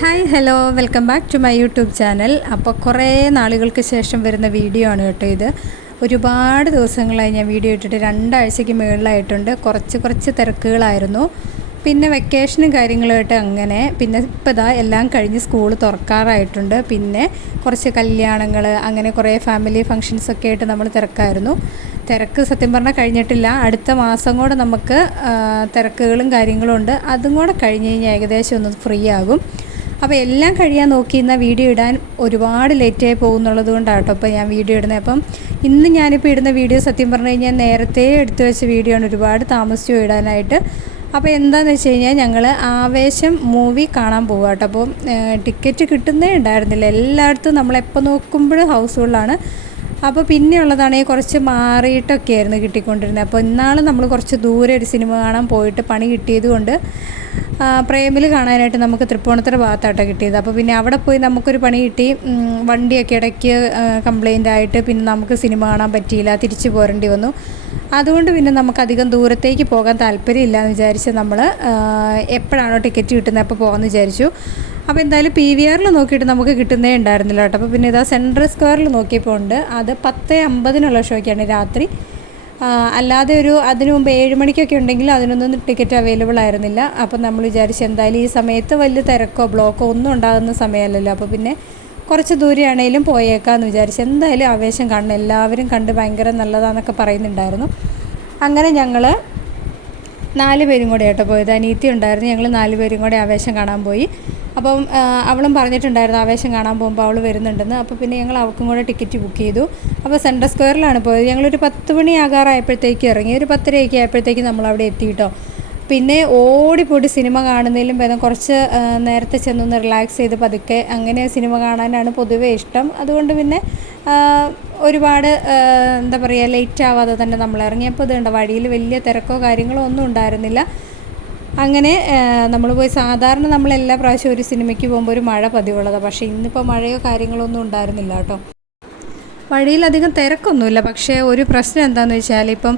Hi hello. Welcome back to my YouTube channel. അപ്പോൾ കുറേ നാളുകൾക്ക് ശേഷം വരുന്ന വീഡിയോ ആണ് കേട്ടോ ഇത്. ഒരുപാട് ദിവസങ്ങളായി ഞാൻ വീഡിയോ ഇട്ടിട്ട് രണ്ടാഴ്ചയ്ക്ക് മുകളിലായിട്ടുണ്ട്. കുറച്ച് കുറച്ച് തിരക്കുകളായിരുന്നു. പിന്നെ വെക്കേഷനും കാര്യങ്ങളുമായിട്ട് അങ്ങനെ. പിന്നെ ഇപ്പോൾ ഇതാ എല്ലാം കഴിഞ്ഞ് സ്കൂൾ തുറക്കാറായിട്ടുണ്ട്. പിന്നെ കുറച്ച് കല്യാണങ്ങൾ അങ്ങനെ കുറേ ഫാമിലി ഫങ്ഷൻസ് ഒക്കെ ആയിട്ട് നമ്മൾ തിരക്കായിരുന്നു. തിരക്ക് സത്യം പറഞ്ഞാൽ കഴിഞ്ഞിട്ടില്ല. അടുത്ത മാസം കൂടെ നമുക്ക് തിരക്കുകളും കാര്യങ്ങളും ഉണ്ട്. അതും കൂടെ കഴിഞ്ഞ് കഴിഞ്ഞാൽ ഏകദേശം ഒന്ന് ഫ്രീ ആകും. അപ്പോൾ എല്ലാം കഴിയാൻ നോക്കിയിരുന്ന വീഡിയോ ഇടാൻ ഒരുപാട് ലേറ്റായി പോകുന്നുള്ളത് കൊണ്ടാണ് കേട്ടോ അപ്പോൾ ഞാൻ വീഡിയോ ഇടുന്നത് അപ്പം ഇന്ന് ഞാനിപ്പോൾ ഇടുന്ന വീഡിയോ സത്യം പറഞ്ഞു കഴിഞ്ഞാൽ നേരത്തെ എടുത്തു വെച്ച വീഡിയോ ആണ് ഒരുപാട് താമസിച്ചു ഇടാനായിട്ട്. അപ്പോൾ എന്താണെന്ന് വെച്ച് കഴിഞ്ഞാൽ ഞങ്ങൾ ആവേശം മൂവി കാണാൻ പോകുക കേട്ടോ അപ്പോൾ ടിക്കറ്റ് കിട്ടുന്നേ ഉണ്ടായിരുന്നില്ല. എല്ലായിടത്തും നമ്മളെപ്പോൾ നോക്കുമ്പോഴും ഹൗസ്ഫുള്ളാണ് അപ്പോൾ പിന്നെ പിന്നെയുള്ളതാണെങ്കിൽ കുറച്ച് മാറിയിട്ടൊക്കെ ആയിരുന്നു കിട്ടിക്കൊണ്ടിരുന്നത്. അപ്പോൾ ഇന്നാൾ നമ്മൾ കുറച്ച് ദൂരെ ഒരു സിനിമ കാണാൻ പോയിട്ട് പണി കിട്ടിയത് കൊണ്ട് പ്രേമിൽ കാണാനായിട്ട് നമുക്ക് തൃപ്പൂണിത്തുറ ഭാഗത്താട്ടോ കിട്ടിയത്. അപ്പോൾ പിന്നെ അവിടെ പോയി നമുക്കൊരു പണി കിട്ടി. വണ്ടിയൊക്കെ ഇടയ്ക്ക് കംപ്ലൈന്റ് ആയിട്ട് പിന്നെ നമുക്ക് സിനിമ കാണാൻ പറ്റിയില്ല തിരിച്ചു പോരേണ്ടി വന്നു. അതുകൊണ്ട് പിന്നെ നമുക്ക് അധികം ദൂരത്തേക്ക് പോകാൻ താല്പര്യമില്ല എന്ന് വിചാരിച്ച് നമ്മൾ എപ്പോഴാണോ ടിക്കറ്റ് കിട്ടുന്നത് അപ്പോൾ പോകാമെന്ന് വിചാരിച്ചു. അപ്പോൾ എന്തായാലും പി വി ആറിൽ നോക്കിയിട്ട് നമുക്ക് കിട്ടുന്നേ ഉണ്ടായിരുന്നില്ല കേട്ടോ. അപ്പോൾ പിന്നെ ഇതാ സെൻട്രൽ സ്ക്വയറിൽ നോക്കിയപ്പോൾ ഉണ്ട്. അത് പത്ത് അമ്പതിനുള്ള ഷോയ്ക്കാണ് രാത്രി. അല്ലാതെ ഒരു അതിനു മുമ്പ് ഏഴ് മണിക്കൊക്കെ ഉണ്ടെങ്കിൽ അതിനൊന്നും ടിക്കറ്റ് അവൈലബിൾ ആയിരുന്നില്ല. അപ്പോൾ നമ്മൾ വിചാരിച്ച് എന്തായാലും ഈ സമയത്ത് വലിയ തിരക്കോ ബ്ലോക്കോ ഒന്നും ഉണ്ടാകുന്ന സമയമല്ലല്ലോ. അപ്പോൾ പിന്നെ കുറച്ച് ദൂരെയാണേലും പോയേക്കാന്ന് വിചാരിച്ചു. എന്തായാലും ആവേശം കാണണം. എല്ലാവരും കണ്ട് ഭയങ്കര നല്ലതാണെന്നൊക്കെ പറയുന്നുണ്ടായിരുന്നു. അങ്ങനെ ഞങ്ങൾ നാല് പേരും കൂടെ ആട്ടോ പോയത്. അനീത്തി ഉണ്ടായിരുന്നു ഞങ്ങൾ നാല് പേരും കൂടെ ആവേശം കാണാൻ പോയി. അപ്പം അവളും പറഞ്ഞിട്ടുണ്ടായിരുന്നു ആവേശം കാണാൻ പോകുമ്പോൾ അവൾ വരുന്നുണ്ടെന്ന്. അപ്പോൾ പിന്നെ ഞങ്ങൾ അവൾക്കും കൂടെ ടിക്കറ്റ് ബുക്ക് ചെയ്തു. അപ്പോൾ സെൻട്രൽ സ്ക്വയറിലാണ് പോയത്. ഞങ്ങളൊരു പത്ത് മണി ആകാറായപ്പോഴത്തേക്ക് ഇറങ്ങി. ഒരു പത്തരയൊക്കെ ആയപ്പോഴത്തേക്ക് നമ്മൾ അവിടെ എത്തിയിട്ടോ. പിന്നെ ഓടിപ്പോയിട്ട് സിനിമ കാണുന്നതിലും ഭേദം കുറച്ച് നേരത്തെ ചെന്നൊന്ന് റിലാക്സ് ചെയ്ത് പതുക്കെ അങ്ങനെ സിനിമ കാണാനാണ് പൊതുവേ ഇഷ്ടം. അതുകൊണ്ട് പിന്നെ ഒരുപാട് എന്താ പറയുക ലേറ്റ് ആവാതെ തന്നെ നമ്മൾ ഇറങ്ങിയപ്പോൾ ഇതുണ്ട് വഴിയിൽ വലിയ തിരക്കോ കാര്യങ്ങളോ ഒന്നും ഉണ്ടായിരുന്നില്ല. അങ്ങനെ നമ്മൾ പോയി സാധാരണ നമ്മൾ എല്ലാ പ്രാവശ്യവും ഒരു സിനിമയ്ക്ക് പോകുമ്പോൾ ഒരു മഴ പതിവുള്ളതാണ് പക്ഷേ ഇന്നിപ്പോൾ മഴയോ കാര്യങ്ങളോ ഒന്നും ഉണ്ടായിരുന്നില്ല കേട്ടോ. വഴിയിലധികം തിരക്കൊന്നുമില്ല. പക്ഷേ ഒരു പ്രശ്നം എന്താണെന്ന് വെച്ചാൽ ഇപ്പം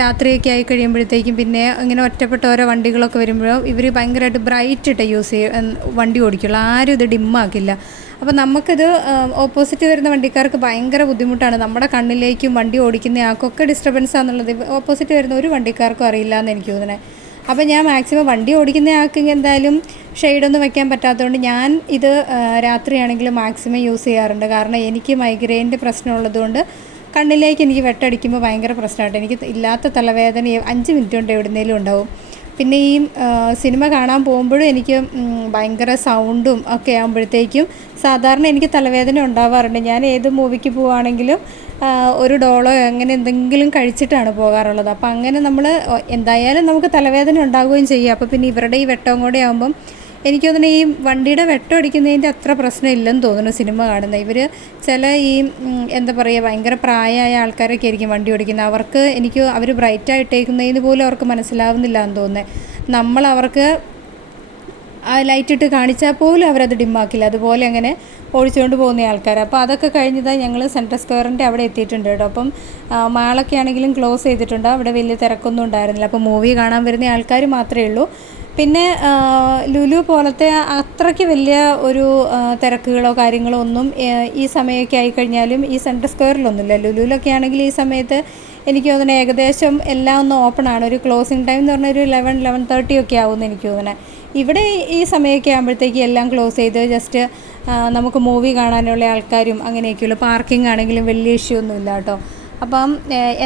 രാത്രിയൊക്കെ ആയി കഴിയുമ്പോഴത്തേക്കും പിന്നെ ഇങ്ങനെ ഒറ്റപ്പെട്ട ഓരോ വണ്ടികളൊക്കെ വരുമ്പോഴും ഇവർ ഭയങ്കരമായിട്ട് ബ്രൈറ്റ് ഇട്ട് യൂസ് ചെയ്യും വണ്ടി ഓടിക്കുള്ളൂ. ആരും ഇത് ഡിമ്മാക്കില്ല. അപ്പോൾ നമുക്കിത് ഓപ്പോസിറ്റ് വരുന്ന വണ്ടിക്കാർക്ക് ഭയങ്കര ബുദ്ധിമുട്ടാണ്. നമ്മുടെ കണ്ണിലേക്കും വണ്ടി ഓടിക്കുന്ന ആൾക്കൊക്കെ ഡിസ്റ്റർബൻസ് ആണെന്നുള്ളത്. ഓപ്പോസിറ്റ് വരുന്ന ഒരു വണ്ടിക്കാർക്കും അറിയില്ല എന്ന് എനിക്ക് തോന്നുന്നത് അപ്പോൾ ഞാൻ മാക്സിമം വണ്ടി ഓടിക്കുന്ന ആൾക്ക് എന്തായാലും ഷെയ്ഡൊന്നും വെക്കാൻ പറ്റാത്തതുകൊണ്ട് ഞാൻ ഇത് രാത്രിയാണെങ്കിൽ മാക്സിമം യൂസ് ചെയ്യാറുണ്ട്. കാരണം എനിക്ക് മൈഗ്രെയിന്റെ പ്രശ്നമുള്ളതുകൊണ്ട് കണ്ണിലേക്ക് എനിക്ക് വെട്ടടിക്കുമ്പോൾ ഭയങ്കര പ്രശ്നമായിട്ട് എനിക്ക് ഇല്ലാത്ത തലവേദന അഞ്ച് മിനിറ്റ് കൊണ്ട് എവിടുന്നേലും ഉണ്ടാവും. പിന്നെ ഈ സിനിമ കാണാൻ പോകുമ്പോഴും എനിക്ക് ഭയങ്കര സൗണ്ടും ഒക്കെ ആകുമ്പോഴത്തേക്കും സാധാരണ എനിക്ക് തലവേദന ഉണ്ടാവാറുണ്ട്. ഞാൻ ഏത് മൂവിക്ക് പോവുകയാണെങ്കിലും ഒരു ഡോളോ അങ്ങനെ എന്തെങ്കിലും കഴിച്ചിട്ടാണ് പോകാറുള്ളത്. അപ്പോൾ അങ്ങനെ നമ്മൾ എന്തായാലും നമുക്ക് തലവേദന ഉണ്ടാവുകയും ചെയ്യും. അപ്പോൾ പിന്നെ ഇവരുടെ ഈ വെട്ടവും കൂടെ ആകുമ്പം എനിക്ക് തോന്നുന്നു ഈ വണ്ടിയുടെ വെട്ടം അടിക്കുന്നതിന്റെ അത്ര പ്രശ്നമില്ലെന്ന് തോന്നുന്നു സിനിമ കാണുന്ന. ഇവർ ചില ഈ എന്താ പറയുക ഭയങ്കര പ്രായമായ ആൾക്കാരൊക്കെ ആയിരിക്കും വണ്ടി ഓടിക്കുന്നത്. അവർക്ക് എനിക്ക് അവർ ബ്രൈറ്റായിട്ടേക്കുന്നതിന് പോലും അവർക്ക് മനസ്സിലാവുന്നില്ല എന്ന് തോന്നുന്നത് നമ്മൾ അവർക്ക് ആ ലൈറ്റ് ഇട്ട് കാണിച്ചാൽ പോലും അവരത് ഡിമ്മാക്കില്ല അതുപോലെ അങ്ങനെ ഓടിച്ചുകൊണ്ട് പോകുന്ന ആൾക്കാർ അപ്പോൾ അതൊക്കെ കഴിഞ്ഞതാ ഞങ്ങൾ സെൻട്രൽ സ്ക്വയറിന്റെ അവിടെ എത്തിയിട്ടുണ്ട് കേട്ടോ. അപ്പം മാളൊക്കെ ആണെങ്കിലും ക്ലോസ് ചെയ്തിട്ടുണ്ട്. അവിടെ വലിയ തിരക്കൊന്നും ഉണ്ടായിരുന്നില്ല. അപ്പോൾ മൂവി കാണാൻ വരുന്ന ആൾക്കാർ മാത്രമേ ഉള്ളൂ. പിന്നെ ലുലു പോലത്തെ അത്രയ്ക്ക് വലിയ ഒരു തിരക്കുകളോ കാര്യങ്ങളോ ഒന്നും ഈ സമയമൊക്കെ ആയിക്കഴിഞ്ഞാലും ഈ സെൻട്രൽ സ്ക്വയറിലൊന്നുമില്ല ലുലുവിലൊക്കെ ആണെങ്കിൽ ഈ സമയത്ത് എനിക്ക് തോന്നുന്നത് ഏകദേശം എല്ലാം ഒന്ന് ഓപ്പൺ ആണ്. ഒരു ക്ലോസിങ് ടൈം എന്ന് പറഞ്ഞാൽ ഒരു ലെവൻ ലെവൻ തേർട്ടി ഒക്കെ ആവുമെന്ന് എനിക്ക് തോന്നുന്നത് ഇവിടെ ഈ സമയമൊക്കെ ആകുമ്പോഴത്തേക്ക് എല്ലാം ക്ലോസ് ചെയ്ത് ജസ്റ്റ് നമുക്ക് മൂവി കാണാനുള്ള ആൾക്കാരും അങ്ങനെയൊക്കെയുള്ള പാർക്കിംഗ് ആണെങ്കിലും വലിയ ഇഷ്യൂ ഒന്നുമില്ല കേട്ടോ. അപ്പം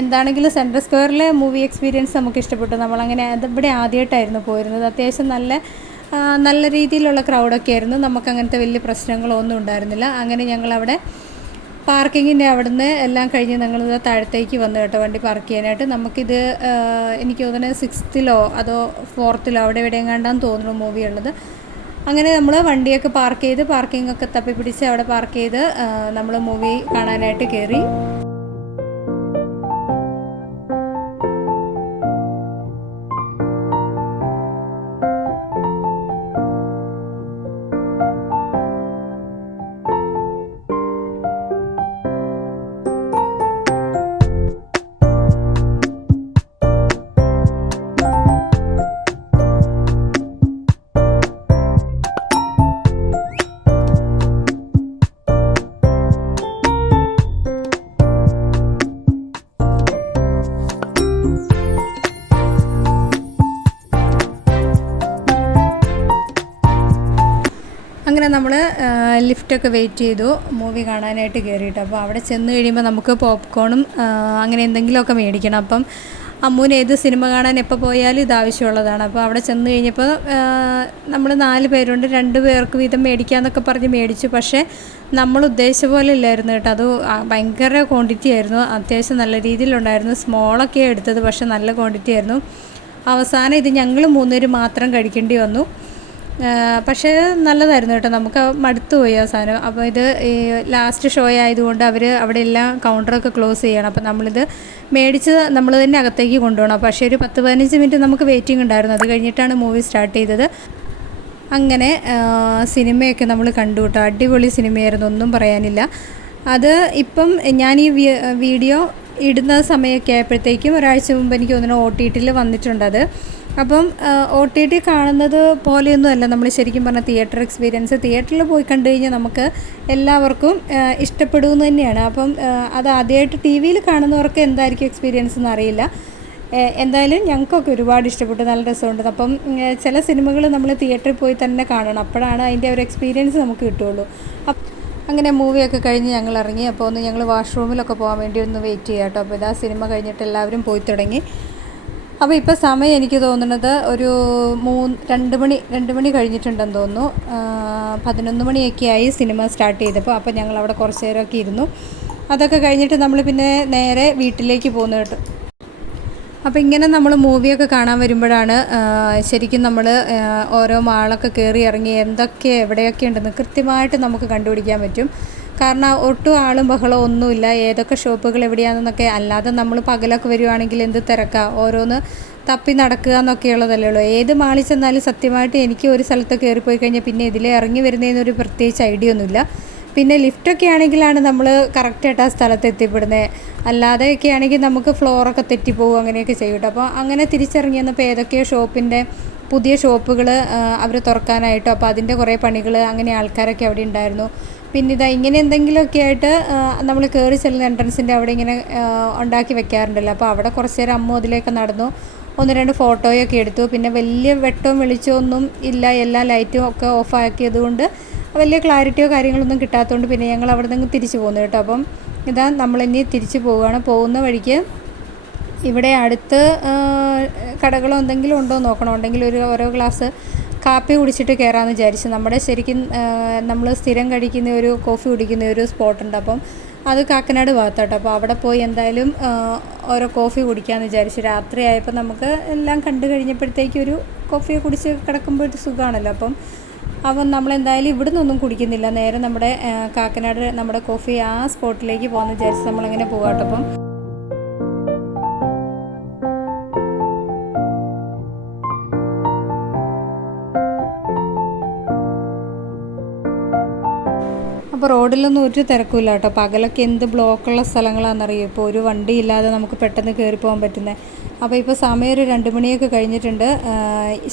എന്താണെങ്കിലും സെൻട്രൽ സ്ക്വയറിലെ മൂവി എക്സ്പീരിയൻസ് നമുക്ക് ഇഷ്ടപ്പെട്ടു. നമ്മളങ്ങനെ ഇവിടെ ആദ്യമായിട്ടായിരുന്നു പോയിരുന്നത്. അത്യാവശ്യം നല്ല നല്ല രീതിയിലുള്ള ക്രൗഡൊക്കെ ആയിരുന്നു. നമുക്ക് അങ്ങനത്തെ വലിയ പ്രശ്നങ്ങളൊന്നും ഉണ്ടായിരുന്നില്ല. അങ്ങനെ ഞങ്ങളവിടെ പാർക്കിങ്ങിന്റെ അവിടുന്ന് എല്ലാം കഴിഞ്ഞ് ഞങ്ങൾ താഴത്തേക്ക് വന്നു കേട്ടോ വണ്ടി പാർക്ക് ചെയ്യാനായിട്ട്. നമുക്കിത് എനിക്ക് തോന്നുന്നത് സിക്സ്ത്തിലോ അതോ ഫോർത്തിലോ അവിടെ എവിടെയും കണ്ടാന്ന് തോന്നുന്നു മൂവി ഉള്ളത് അങ്ങനെ നമ്മൾ വണ്ടിയൊക്കെ പാർക്ക് ചെയ്ത് പാർക്കിംഗ് ഒക്കെ തപ്പി പിടിച്ച് അവിടെ പാർക്ക് ചെയ്ത് നമ്മൾ മൂവി കാണാനായിട്ട് കയറി നമ്മൾ ലിഫ്റ്റൊക്കെ വെയിറ്റ് ചെയ്തു മൂവി കാണാനായിട്ട് കയറിയിട്ട് അപ്പോൾ അവിടെ ചെന്ന് കഴിയുമ്പോൾ നമുക്ക് പോപ്കോണും അങ്ങനെ എന്തെങ്കിലുമൊക്കെ മേടിക്കണം. അപ്പം അമ്മൂന് ഏത് സിനിമ കാണാൻ എപ്പോൾ പോയാലും ഇത് ആവശ്യമുള്ളതാണ്. അപ്പോൾ അവിടെ ചെന്ന് കഴിഞ്ഞപ്പോൾ നമ്മൾ നാല് പേരുണ്ട്. രണ്ട് പേർക്ക് വീതം മേടിക്കാമെന്നൊക്കെ പറഞ്ഞ് മേടിച്ചു. പക്ഷേ നമ്മൾ ഉദ്ദേശിച്ച പോലെ ഇല്ലായിരുന്നു കേട്ടോ. അത് ഭയങ്കര ക്വാണ്ടിറ്റി ആയിരുന്നു. അത്യാവശ്യം നല്ല രീതിയിലുണ്ടായിരുന്നു. സ്മോളൊക്കെ എടുത്തത് പക്ഷേ നല്ല ക്വാണ്ടിറ്റി ആയിരുന്നു. അവസാനം ഇത് ഞങ്ങൾ മൂന്നുപേർ മാത്രം കഴിക്കേണ്ടി വന്നു. പക്ഷേ നല്ലതായിരുന്നു കേട്ടോ. നമുക്ക് മടുത്തു പോയി ആ സാധനം. അപ്പോൾ ഇത് ഈ ലാസ്റ്റ് ഷോ ആയതുകൊണ്ട് അവർ അവിടെ എല്ലാം കൗണ്ടറൊക്കെ ക്ലോസ് ചെയ്യണം. അപ്പോൾ നമ്മളിത് മേടിച്ച് നമ്മൾ തന്നെ അകത്തേക്ക് കൊണ്ടുപോകണം. പക്ഷേ ഒരു പത്ത് പതിനഞ്ച് മിനിറ്റ് നമുക്ക് വെയിറ്റിംഗ് ഉണ്ടായിരുന്നു. അത് കഴിഞ്ഞിട്ടാണ് മൂവി സ്റ്റാർട്ട് ചെയ്തത്. അങ്ങനെ സിനിമയൊക്കെ നമ്മൾ കണ്ടു കേട്ടോ. അടിപൊളി സിനിമയായിരുന്നു. ഒന്നും പറയാനില്ല. അത് ഇപ്പം ഞാൻ ഈ വീഡിയോ ഇടുന്ന സമയമൊക്കെ ആയപ്പോഴത്തേക്കും ഒരാഴ്ച മുമ്പ് എനിക്ക് തോന്നുന്നു ഒ ടി ടിയിൽ വന്നിട്ടുണ്ട് അത്. അപ്പം ഒ ടി ടി കാണുന്നത് പോലെയൊന്നുമല്ല. നമ്മൾ ശരിക്കും പറഞ്ഞാൽ തിയേറ്റർ എക്സ്പീരിയൻസ് തിയേറ്ററിൽ പോയി കണ്ടു കഴിഞ്ഞാൽ നമുക്ക് എല്ലാവർക്കും ഇഷ്ടപ്പെടുമെന്ന് തന്നെയാണ്. അപ്പം അത് ആദ്യമായിട്ട് ടി വിയിൽ കാണുന്നവർക്ക് എന്തായിരിക്കും എക്സ്പീരിയൻസ് എന്ന് അറിയില്ല. എന്തായാലും ഞങ്ങൾക്കൊക്കെ ഒരുപാട് ഇഷ്ടപ്പെട്ടു. നല്ല രസമുണ്ട്. അപ്പം ചില സിനിമകൾ നമ്മൾ തിയേറ്ററിൽ പോയി തന്നെ കാണണം. അപ്പോഴാണ് അതിന്റെ ഒരു എക്സ്പീരിയൻസ് നമുക്ക് കിട്ടുള്ളൂ അപ്പ് അങ്ങനെ മൂവിയൊക്കെ കഴിഞ്ഞ് ഞങ്ങൾ ഇറങ്ങി അപ്പോൾ ഒന്ന് ഞങ്ങൾ വാഷ്റൂമിലൊക്കെ പോകാൻ വേണ്ടി ഒന്ന് വെയിറ്റ് ചെയ്യാം കേട്ടോ. അപ്പോൾ ഇതാ സിനിമ കഴിഞ്ഞിട്ട് എല്ലാവരും പോയി തുടങ്ങി. അപ്പോൾ ഇപ്പോൾ സമയം എനിക്ക് തോന്നുന്നത് ഒരു മൂന്ന് രണ്ട് മണി രണ്ട് മണി കഴിഞ്ഞിട്ടുണ്ടെന്ന് തോന്നുന്നു. പതിനൊന്ന് മണിയൊക്കെ ആയി സിനിമ സ്റ്റാർട്ട് ചെയ്തപ്പോൾ. അപ്പോൾ ഞങ്ങൾ അവിടെ കുറച്ച് നേരമൊക്കെ ഇരുന്നു. അതൊക്കെ കഴിഞ്ഞിട്ട് നമ്മൾ പിന്നെ നേരെ വീട്ടിലേക്ക് പോകുന്നു കേട്ടോ. അപ്പോൾ ഇങ്ങനെ നമ്മൾ മൂവിയൊക്കെ കാണാൻ വരുമ്പോഴാണ് ശരിക്കും നമ്മൾ ഓരോ മാളൊക്കെ കയറി ഇറങ്ങി എന്തൊക്കെ എവിടെയൊക്കെ ഉണ്ടെന്ന് കൃത്യമായിട്ട് നമുക്ക് കണ്ടുപിടിക്കാൻ പറ്റും. കാരണം ഒട്ടും ആളും ബഹളവും ഒന്നുമില്ല. ഏതൊക്കെ ഷോപ്പുകൾ എവിടെയാണെന്നൊക്കെ അല്ലാതെ നമ്മൾ പകലൊക്കെ വരുവാണെങ്കിൽ എന്ത് തിരക്കാ? ഓരോന്ന് തപ്പി നടക്കുക എന്നൊക്കെയുള്ളതല്ലേ ഉള്ളൂ. ഏത് മാളിൽ ചെന്നാലും സത്യമായിട്ട് എനിക്ക് ഒരു സ്ഥലത്ത് കയറിപ്പോയി കഴിഞ്ഞാൽ പിന്നെ ഇതിലെ ഇറങ്ങി വരുന്നതിനൊരു പ്രത്യേകിച്ച് ഐഡിയ ഒന്നുമില്ല. പിന്നെ ലിഫ്റ്റൊക്കെ ആണെങ്കിലാണ് നമ്മൾ കറക്റ്റായിട്ട് ആ സ്ഥലത്ത് എത്തിപ്പെടുന്നത് അല്ലാതെയൊക്കെ ആണെങ്കിൽ നമുക്ക് ഫ്ലോറൊക്കെ തെറ്റിപ്പോകും അങ്ങനെയൊക്കെ ചെയ്യും അപ്പോൾ അങ്ങനെ തിരിച്ചറിഞ്ഞ് വന്നപ്പോൾ ഏതൊക്കെയോ ഷോപ്പിന്റെ പുതിയ ഷോപ്പുകൾ അവർ തുറക്കാനായിട്ടോ. അപ്പോൾ അതിന്റെ കുറേ പണികൾ അങ്ങനെ ആൾക്കാരൊക്കെ അവിടെ ഉണ്ടായിരുന്നു. പിന്നെ ഇതാ ഇങ്ങനെ എന്തെങ്കിലുമൊക്കെ ആയിട്ട് നമ്മൾ കയറി ചെല്ലുന്ന എൻട്രൻസിന്റെ അവിടെ ഇങ്ങനെ ഉണ്ടാക്കി വെക്കാറുണ്ടല്ലോ. അപ്പോൾ അവിടെ കുറച്ച് നേരം അമ്മ അതിലേക്ക് നടന്നു. ഒന്ന് രണ്ട് ഫോട്ടോയൊക്കെ എടുത്തു. പിന്നെ വലിയ വെട്ടവും വെളിച്ചമൊന്നും ഇല്ല. എല്ലാ ലൈറ്റും ഒക്കെ ഓഫ് ആക്കിയത് കൊണ്ട് വലിയ ക്ലാരിറ്റിയോ കാര്യങ്ങളൊന്നും കിട്ടാത്തതുകൊണ്ട് പിന്നെ ഞങ്ങൾ അവിടെ നിന്ന് തിരിച്ചു പോകുന്നു കേട്ടോ. അപ്പം ഇതാ നമ്മൾ നമ്മളിനി തിരിച്ചു പോവുകയാണ്. പോകുന്ന വഴിക്ക് ഇവിടെ അടുത്ത് കടകളോ എന്തെങ്കിലും ഉണ്ടോ നോക്കണം. ഉണ്ടെങ്കിൽ ഒരു ഓരോ ഗ്ലാസ് കാപ്പി കുടിച്ചിട്ട് കയറാമെന്ന് വിചാരിച്ചു. നമ്മുടെ ശരിക്കും നമ്മൾ സ്ഥിരം കഴിക്കുന്ന ഒരു കോഫി കുടിക്കുന്ന ഒരു സ്പോട്ടുണ്ട് അപ്പം അത് കാക്കനാട് ഭാഗത്തോട്ടോ അപ്പോൾ അവിടെ പോയി എന്തായാലും ഓരോ കോഫി കുടിക്കാമെന്ന് വിചാരിച്ചു. രാത്രിയായപ്പോൾ നമുക്ക് എല്ലാം കണ്ടു കഴിഞ്ഞപ്പോഴത്തേക്കും ഒരു കോഫിയെ കുടിച്ച് കിടക്കുമ്പോൾ ഒരു സുഖമാണല്ലോ. അപ്പം അപ്പം നമ്മളെന്തായാലും ഇവിടെ നിന്നൊന്നും കുടിക്കുന്നില്ല. നേരെ നമ്മുടെ കാക്കനാട് നമ്മുടെ കോഫി ആ സ്പോട്ടിലേക്ക് പോകുന്ന വിചാരിച്ച് നമ്മളങ്ങനെ പോകാട്ടോ അപ്പം. അപ്പോൾ റോഡിലൊന്നും ഒരു തിരക്കുമില്ല കേട്ടോ പകലൊക്കെ എന്ത് ബ്ലോക്കുള്ള സ്ഥലങ്ങളാണെന്നറിയോ? ഇപ്പോൾ ഒരു വണ്ടി ഇല്ലാതെ നമുക്ക് പെട്ടെന്ന് കയറി പോകാൻ പറ്റുന്നത്. അപ്പോൾ ഇപ്പോൾ സമയം ഒരു രണ്ട് മണിയൊക്കെ കഴിഞ്ഞിട്ടുണ്ട്.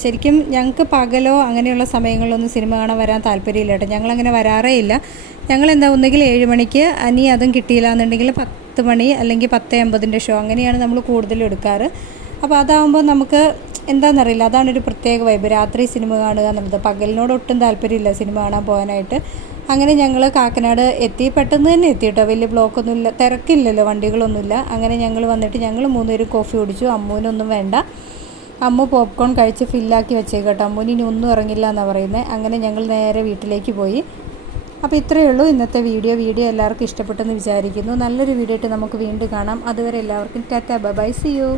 ശരിക്കും ഞങ്ങൾക്ക് പകലോ അങ്ങനെയുള്ള സമയങ്ങളിലൊന്നും സിനിമ കാണാൻ വരാൻ താല്പര്യമില്ല കേട്ടോ. ഞങ്ങളങ്ങനെ വരാറേ ഇല്ല. ഞങ്ങളെന്താ ഒന്നുകിൽ ഏഴ് മണിക്ക് അനി അതും കിട്ടിയില്ല എന്നുണ്ടെങ്കിൽ പത്ത് മണി അല്ലെങ്കിൽ പത്ത് അമ്പതിന്റെ ഷോ അങ്ങനെയാണ് നമ്മൾ കൂടുതലും എടുക്കാറ്. അപ്പോൾ അതാകുമ്പോൾ നമുക്ക് എന്താണെന്നറിയില്ല. അതാണൊരു പ്രത്യേക വൈബ് രാത്രി സിനിമ കാണുക എന്നുള്ളത്. പകലിനോട് ഒട്ടും താല്പര്യമില്ല സിനിമ കാണാൻ പോകാനായിട്ട്. അങ്ങനെ ഞങ്ങൾ കാക്കനാട് എത്തി പെട്ടെന്ന് തന്നെ എത്തി കേട്ടോ വലിയ ബ്ലോക്കൊന്നുമില്ല തിരക്കില്ലല്ലോ വണ്ടികളൊന്നുമില്ല. അങ്ങനെ ഞങ്ങൾ വന്നിട്ട് ഞങ്ങൾ മൂന്നുപേരും കോഫി കുടിച്ചു. അമ്മൂനൊന്നും വേണ്ട. അമ്മു പോപ്കോൺ കഴിച്ച് ഫില്ലാക്കി വെച്ചേക്കട്ടോ. അമ്മൂന് ഇനി ഒന്നും ഇറങ്ങില്ല എന്നാണ് പറയുന്നത് അങ്ങനെ ഞങ്ങൾ നേരെ വീട്ടിലേക്ക് പോയി. അപ്പോൾ ഇത്രയേ ഉള്ളൂ ഇന്നത്തെ വീഡിയോ. വീഡിയോ എല്ലാവർക്കും ഇഷ്ടപ്പെട്ടെന്ന് വിചാരിക്കുന്നു. നല്ലൊരു വീഡിയോ ആയിട്ട് നമുക്ക് വീണ്ടും കാണാം. അതുവരെ എല്ലാവർക്കും ടാറ്റ ബൈ സി യു